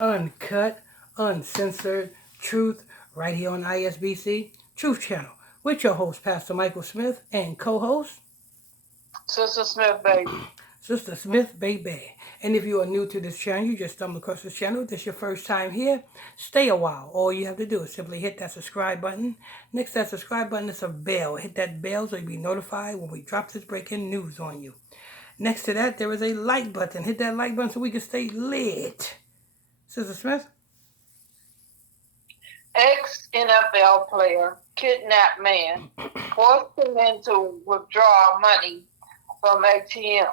Uncut, uncensored truth right here on ISBC Truth Channel with your host, Pastor Michael Smith, and co-host, Sister Smith, baby. Sister Smith, baby. And if you are new to this channel, you just stumbled across this channel, if this is your first time here, stay a while. All you have to do is simply hit that subscribe button. Next to that subscribe button is a bell. Hit that bell so you'll be notified when we drop this breaking news on you. Next to that, there is a like button. Hit that like button so we can stay lit. Sister Smith? Ex-NFL player kidnapped man forced him into withdraw money from ATM.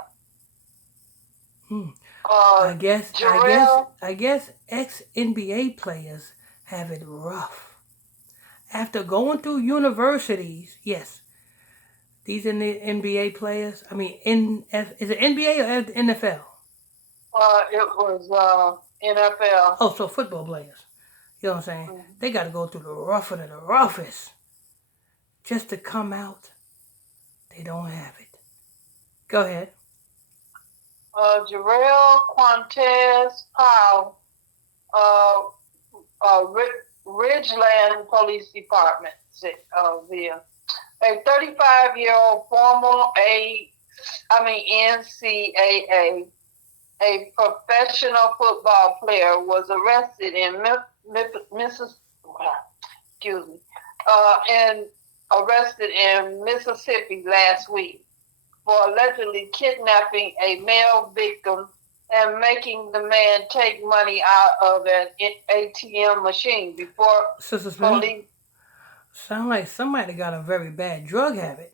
Hmm. Uh, I guess Jerrell, ex-NBA players have it rough. After going through universities, yes, these are the NBA players. I mean, is it NBA or NFL? it was NFL. Oh, so football players. You know what I'm saying? They got to go through the roughest of the roughest just to come out. They don't have it. Go ahead. Jerrell, Quantez, Powe, uh, Ridgeland Police Department, via a 35-year-old former NCAA, a professional football player, was arrested in Mississippi last week for allegedly kidnapping a male victim and making the man take money out of an ATM machine before Sister Smith, police. sound like somebody got a very bad drug habit.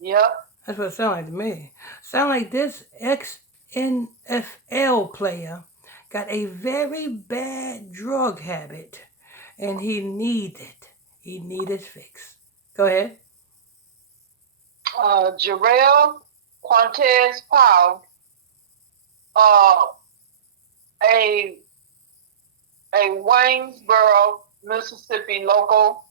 Yep. That's what it sounds like to me. Sound like this ex-NFL player got a very bad drug habit and he needed fix. Go ahead. Jerrell, Quantez, Powe, a Waynesboro, Mississippi local,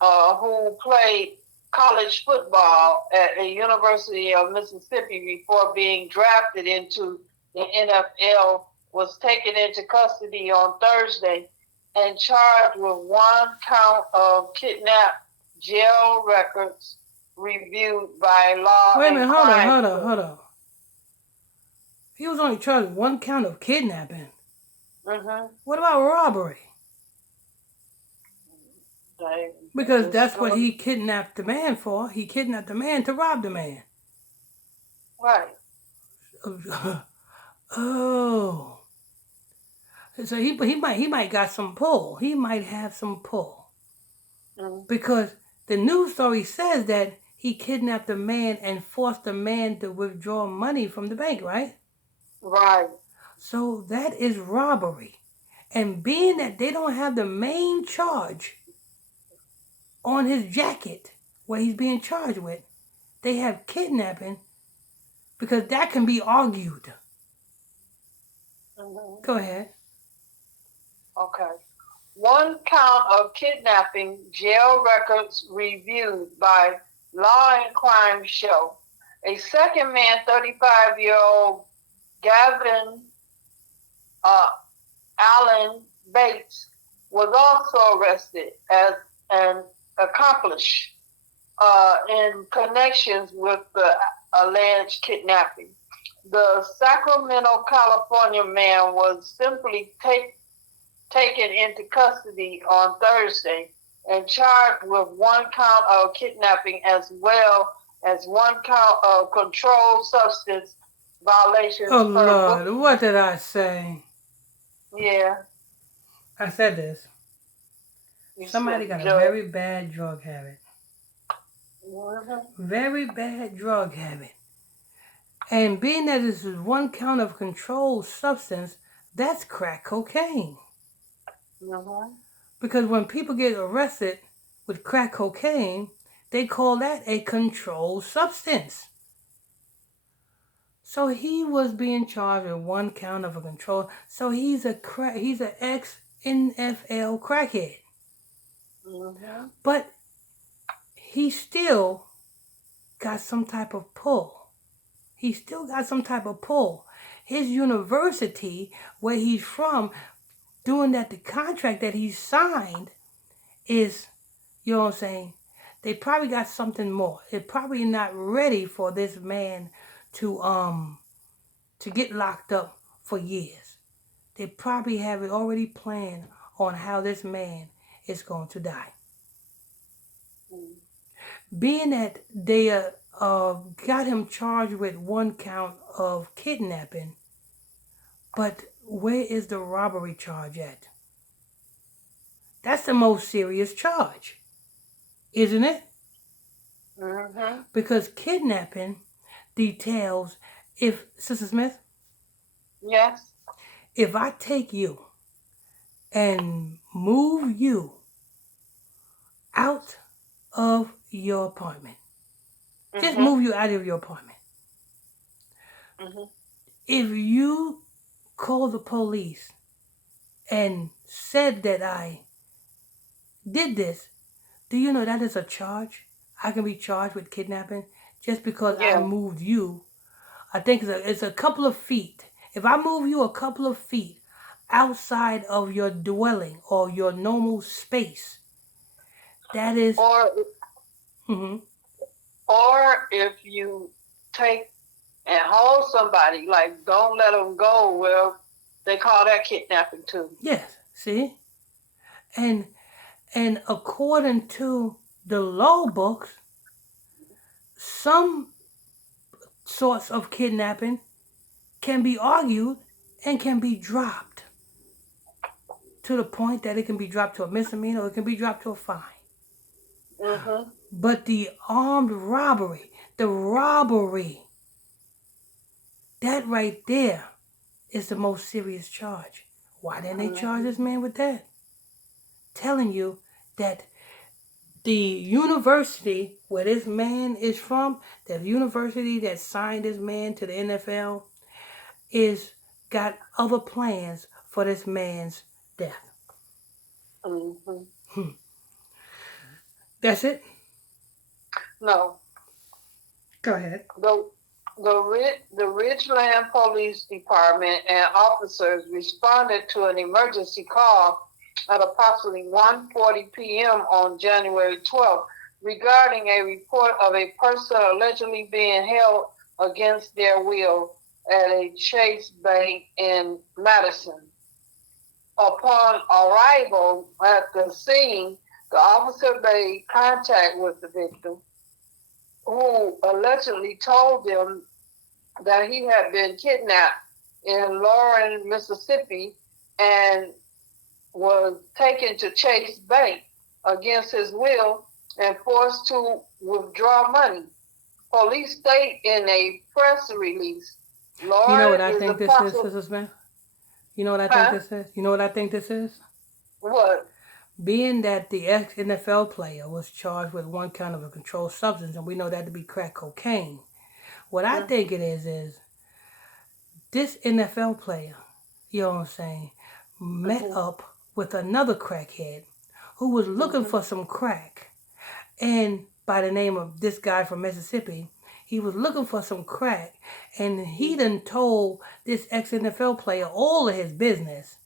who played college football at the University of Mississippi before being drafted into the NFL, was taken into custody on Thursday and charged with one count of kidnap jail records reviewed by law. Wait a minute, hold on. He was only charged with one count of kidnapping. Mm-hmm. What about robbery? Because that's what he kidnapped the man for. He kidnapped the man to rob the man. Right. Oh. So he might got some pull. He might have some pull. Mm-hmm. Because the news story says that he kidnapped a man and forced the man to withdraw money from the bank, right? Right. So that is robbery. And being that they don't have the main charge on his jacket, what he's being charged with, they have kidnapping because that can be argued. Mm-hmm. Go ahead. Okay. One count of kidnapping, jail records reviewed by Law and Crime Show. A second man, 35-year-old Gavin Allen Bates, was also arrested as an accomplice in connections with the alleged kidnapping. The Sacramento, California man was simply taken into custody on Thursday and charged with one count of kidnapping as well as one count of controlled substance violations. Oh, Lord, what did I say? Yeah. I said this. Somebody got a very bad drug habit. Mm-hmm. Very bad drug habit. And being that this is one count of controlled substance, that's crack cocaine. Mm-hmm. Because when people get arrested with crack cocaine, they call that a controlled substance. So he was being charged with one count of a control. So he's an ex-NFL crackhead. Mm-hmm. But he still got some type of pull. his university where he's from, doing that the contract that he signed is, you know what I'm saying, they probably got something more. They're probably not ready for this man to get locked up for years. They probably have it already planned on how this man is going to die. Being that they got him charged with one count of kidnapping, but where is the robbery charge at? That's the most serious charge, isn't it? Mm-hmm. Because kidnapping details, if, Sister Smith, Yes. if I take you and move you out of your apartment, just Mm-hmm. move you out of your apartment. Mm-hmm. If you call the police and said that I did this, do you know that is a charge? I can be charged with kidnapping just because I Yeah. moved you. I think it's a couple of feet. If I move you a couple of feet outside of your dwelling or your normal space, that is. Or Mm-hmm. or if you take and hold somebody, like don't let them go. Well, they call that kidnapping too. Yes. See, and according to the law books, some sorts of kidnapping can be argued and can be dropped to the point that it can be dropped to a misdemeanor or it can be dropped to a fine. Mm-hmm. But the armed robbery, the robbery, that right there is the most serious charge. Why didn't they charge this man with that? Telling you that the university where this man is from, the university that signed this man to the NFL, is got other plans for this man's death. Mm-hmm. That's it? No. Go ahead. The Ridgeland Police Department and officers responded to an emergency call at approximately 1:40 p.m. on January 12th regarding a report of a person allegedly being held against their will at a Chase Bank in Madison. Upon arrival at the scene, the officer made contact with the victim, who allegedly told them that he had been kidnapped in Lauren, Mississippi, and was taken to Chase Bank against his will and forced to withdraw money. Police state in a press release, Lauren, you know what I is think a this is, Sister Smith? You know what I think this is? You know what I think this is? What? Being that the ex-NFL player was charged with one count of a controlled substance, and we know that to be crack cocaine, what I think it is this NFL player, you know what I'm saying, met up with another crackhead who was looking for some crack. And by the name of this guy from Mississippi, he was looking for some crack. And he done told this ex-NFL player all of his business.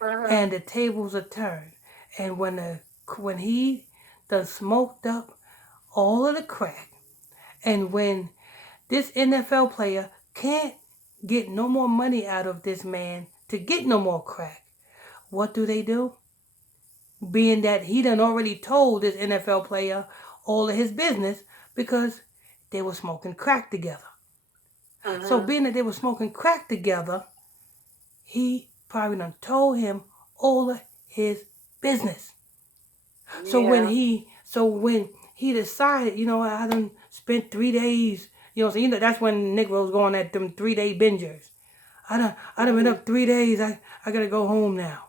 And the tables are turned. And when he done smoked up all of the crack, and when this NFL player can't get no more money out of this man to get no more crack, what do? Being that he done already told this NFL player all of his business because they were smoking crack together. So being that they were smoking crack together, he probably done told him all of his business. So when he decided, you know, I done spent 3 days, you know, so that's when Negroes going at them 3-day bingers. I done been up 3 days. I gotta go home now.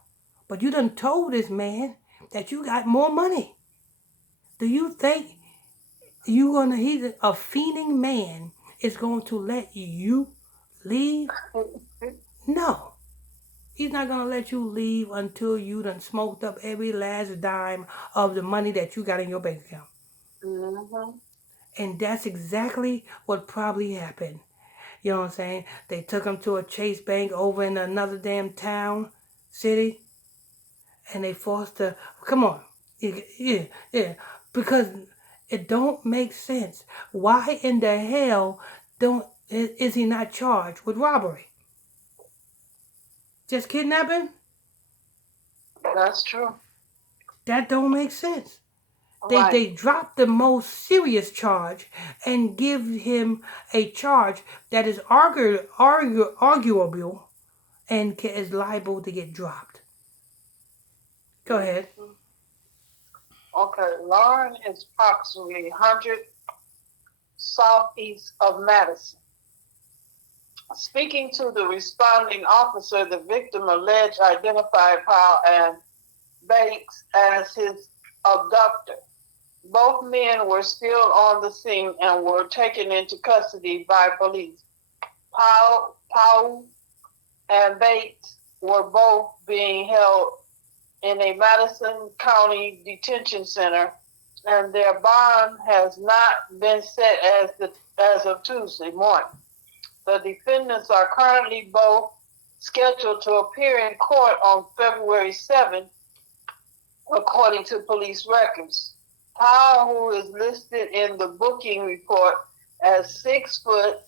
But you done told this man that you got more money. Do you think he's a fiending man is going to let you leave? No. He's not going to let you leave until you done smoked up every last dime of the money that you got in your bank account. And that's exactly what probably happened. You know what I'm saying? They took him to a Chase Bank over in another damn town, city, and they forced to, come on. Yeah. Because it don't make sense. Why in the hell is he not charged with robbery? Just kidnapping? That's true. That don't make sense. Right. They drop the most serious charge and give him a charge that is arguable and is liable to get dropped. Go ahead. Okay, Lauren is approximately 100 southeast of Madison. Speaking to the responding officer, the victim alleged identified Powe-Ex as his abductor. Both men were still on the scene and were taken into custody by police. Powe-Ex were both being held in a Madison County detention center, and their bond has not been set as of Tuesday morning. The defendants are currently both scheduled to appear in court on February 7th, according to police records. Powe, who is listed in the booking report as 6 foot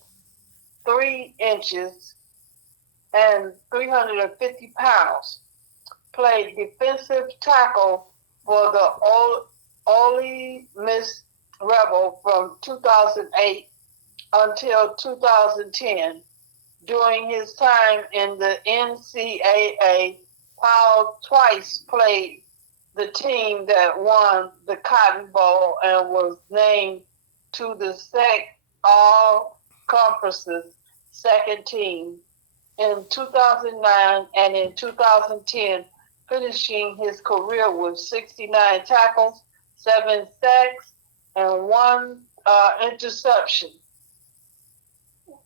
3 inches and 350 pounds, played defensive tackle for the Ole Miss Rebel from 2008 until 2010. During his time in the NCAA, Powe twice played the team that won the Cotton Bowl and was named to the SEC All-Conference's second team in 2009 and in 2010, finishing his career with 69 tackles, 7 sacks, and 1 interception.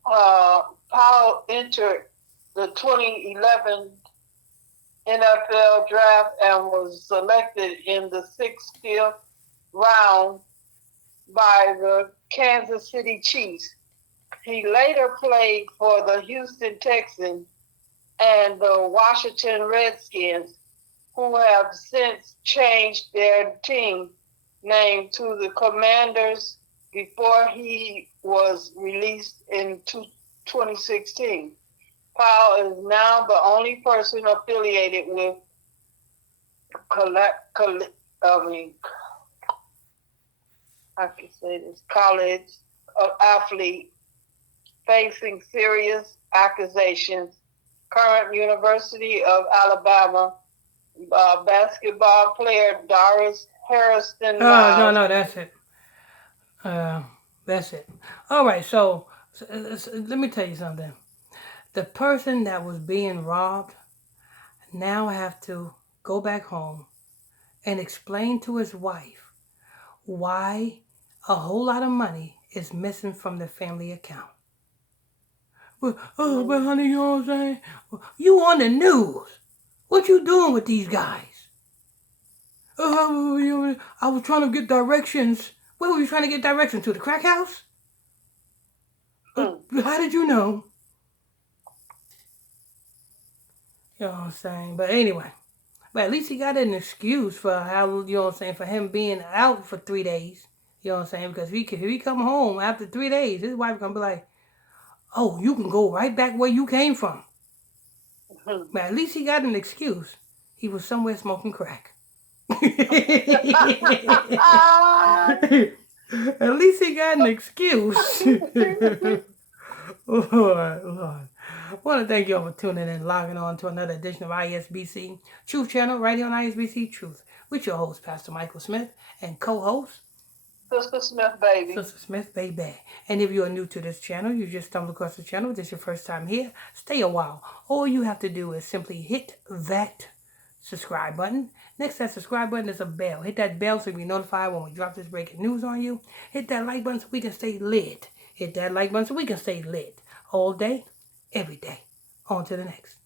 Powe entered the 2011 NFL draft and was selected in the 60th round by the Kansas City Chiefs. He later played for the Houston Texans and the Washington Redskins, who have since changed their team name to the Commanders before he was released in 2016. Powe is now the only person affiliated with college athlete facing serious accusations. Current University of Alabama basketball player Doris Harrison. No, that's it. That's it. All right, so let me tell you something. The person that was being robbed now have to go back home and explain to his wife why a whole lot of money is missing from the family account. But honey, you know what I'm saying? You on the news. What you doing with these guys? I was trying to get directions. Where were you trying to get directions to? The crack house? How did you know? You know what I'm saying? But anyway. But at least he got an excuse for how, you know what I'm saying, for him being out for 3 days. You know what I'm saying? Because if he come home after 3 days, his wife gonna be like, oh, you can go right back where you came from. But at least he got an excuse. He was somewhere smoking crack. At least he got an excuse. Lord. I want to thank you all for tuning in and logging on to another edition of ISBC Truth Channel right here on ISBC Truth with your host, Pastor Michael Smith, and co-host, Sister Smith, baby. Sister Smith, baby. And if you are new to this channel, you just stumbled across the channel, this is your first time here, stay a while. All you have to do is simply hit that subscribe button. Next to that subscribe button is a bell. Hit that bell so you be notified when we drop this breaking news on you. Hit that like button so we can stay lit. Hit that like button so we can stay lit all day, every day. On to the next.